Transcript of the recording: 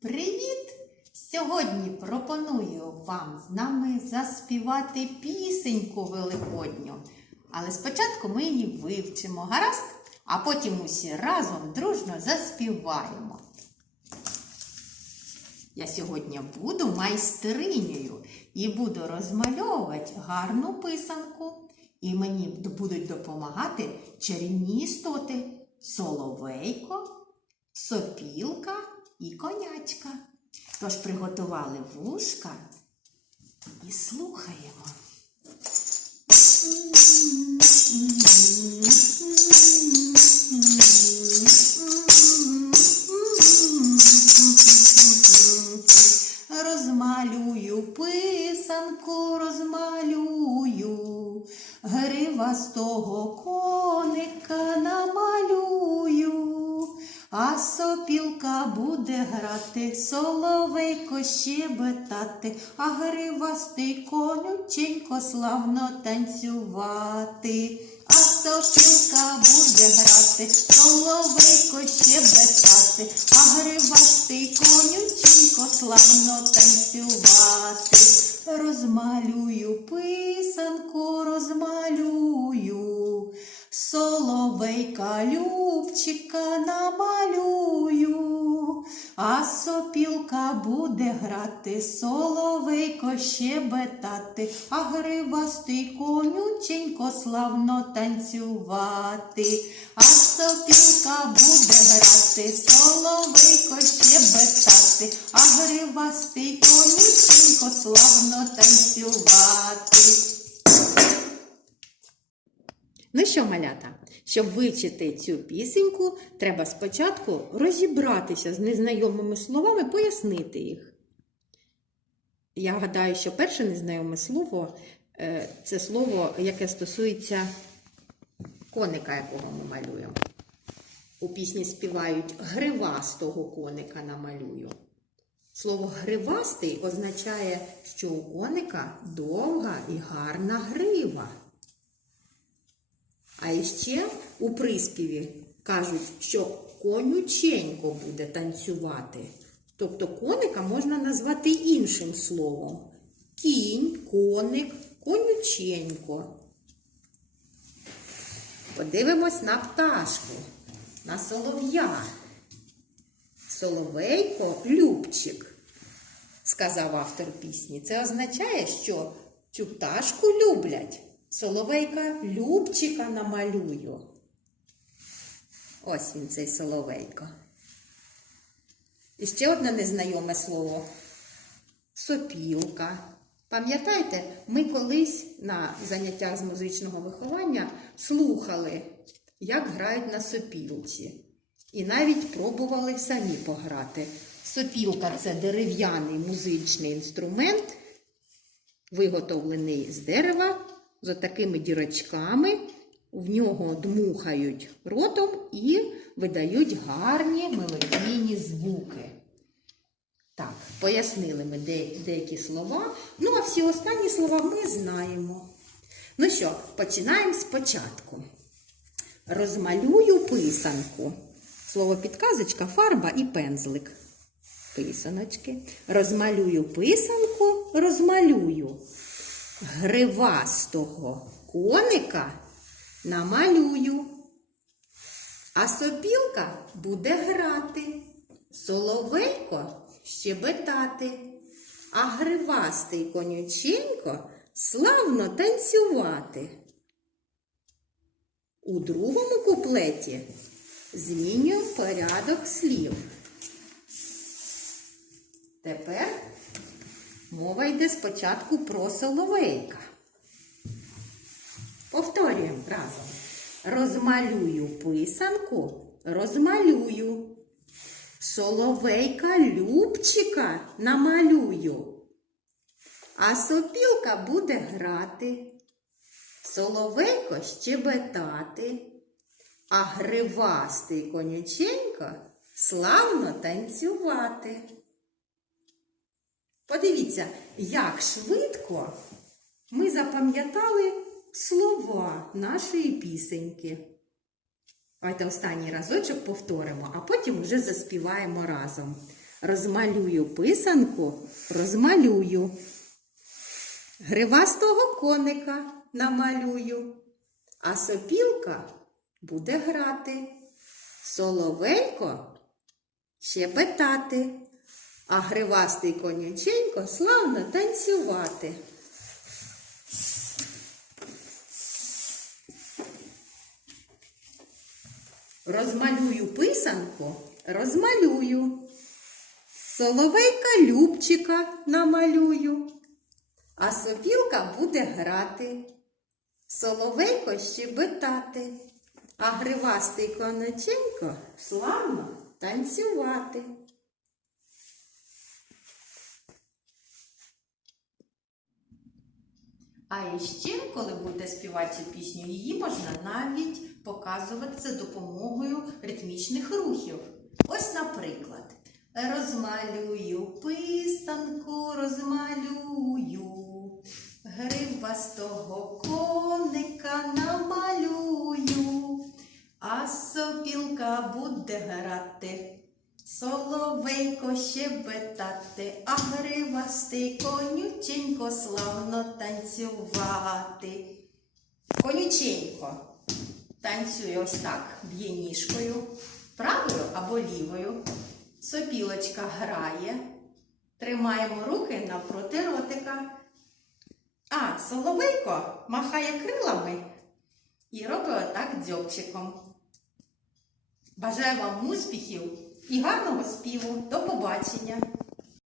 Привіт! Сьогодні пропоную вам з нами заспівати пісеньку великодню. Але спочатку ми її вивчимо, гаразд? А потім усі разом дружно заспіваємо. Я сьогодні буду майстринею і буду розмальовувати гарну писанку. І мені будуть допомагати чарівні істоти соловейко, сопілка і конячка. Тож приготували вушка і слухаємо. Розмалюю писанку, розмалюю, гривастого коника намалюю, а сопілка буде грати, соловейко щебетати, а гривастий конюченько славно танцювати. А сопілка буде грати, соловейко щебетати, а гривастий конюченько славно танцювати. Розмалюю писанку, розмалюю, соловейка любчика намалюю, а сопілка буде грати, соловейко щебетати, а гривастий конюченько славно танцювати, а сопілка буде грати, соловейко щебетати, а гривастий конюченько славно танцювати. Ну що, малята, щоб вивчити цю пісеньку, треба спочатку розібратися з незнайомими словами, пояснити їх. Я гадаю, що перше незнайоме слово е, це слово, яке стосується коника, якого ми малюємо. У пісні співають гривастого коника намалюю. Слово гривастий означає, що у коника довга і гарна грива. А іще у приспіві кажуть, що конюченько буде танцювати. Тобто коника можна назвати іншим словом. Кінь, коник, конюченько. Подивимось на пташку, на солов'я. Соловейко Любчик, сказав автор пісні. Це означає, що цю пташку люблять. Соловейка Любчика намалюю. Ось він цей соловейко. І ще одне незнайоме слово сопілка. Пам'ятаєте, ми колись на заняттях з музичного виховання слухали, як грають на сопілці. І навіть пробували самі пограти. Сопілка це дерев'яний музичний інструмент, виготовлений з дерева, з такими дірочками. В нього дмухають ротом і видають гарні мелодійні звуки. Так, пояснили ми деякі слова. Ну, а всі останні слова ми знаємо. Ну що, починаємо спочатку. Розмалюю писанку. Слово підказочка, фарба і пензлик. Писаночки. Розмалюю писанку, розмалюю. Гривастого коника намалюю. А сопілка буде грати, соловейко щебетати, а гривастий конюченько славно танцювати. У другому куплеті змінюємо порядок слів. Мова йде спочатку про соловейка. Повторюємо разом. Розмалюю писанку, розмалюю. Соловейка Любчика намалюю. А сопілка буде грати. Соловейко щебетати, а гривастий конюченько славно танцювати. Подивіться, як швидко ми запам'ятали слова нашої пісеньки. Давайте останній разочок повторимо, а потім вже заспіваємо разом. Розмалюю писанку, розмалюю. Гривастого коника намалюю, а сопілка буде грати. Соловейко щебетати, а гривастий коняченько славно танцювати. Розмалюю писанку, розмалюю. Соловейка Любчика намалюю, а сопілка буде грати. Соловейко щебетати, а гривастий коноченько славно танцювати. А іще, коли будете співати цю пісню, її можна навіть показувати за допомогою ритмічних рухів. Ось, наприклад, розмалюю писанку, розмалюю, гривастого коника намалюю, а сопілка буде грати. Соловейко щебетати, а гривастий конюченько славно танцювати. Конюченько танцює ось так, б'є ніжкою, правою або лівою. Сопілочка грає. Тримаємо руки навпроти ротика. А соловейко махає крилами і робить отак дзьобчиком. Бажаю вам успіхів і гарного співу. До побачення!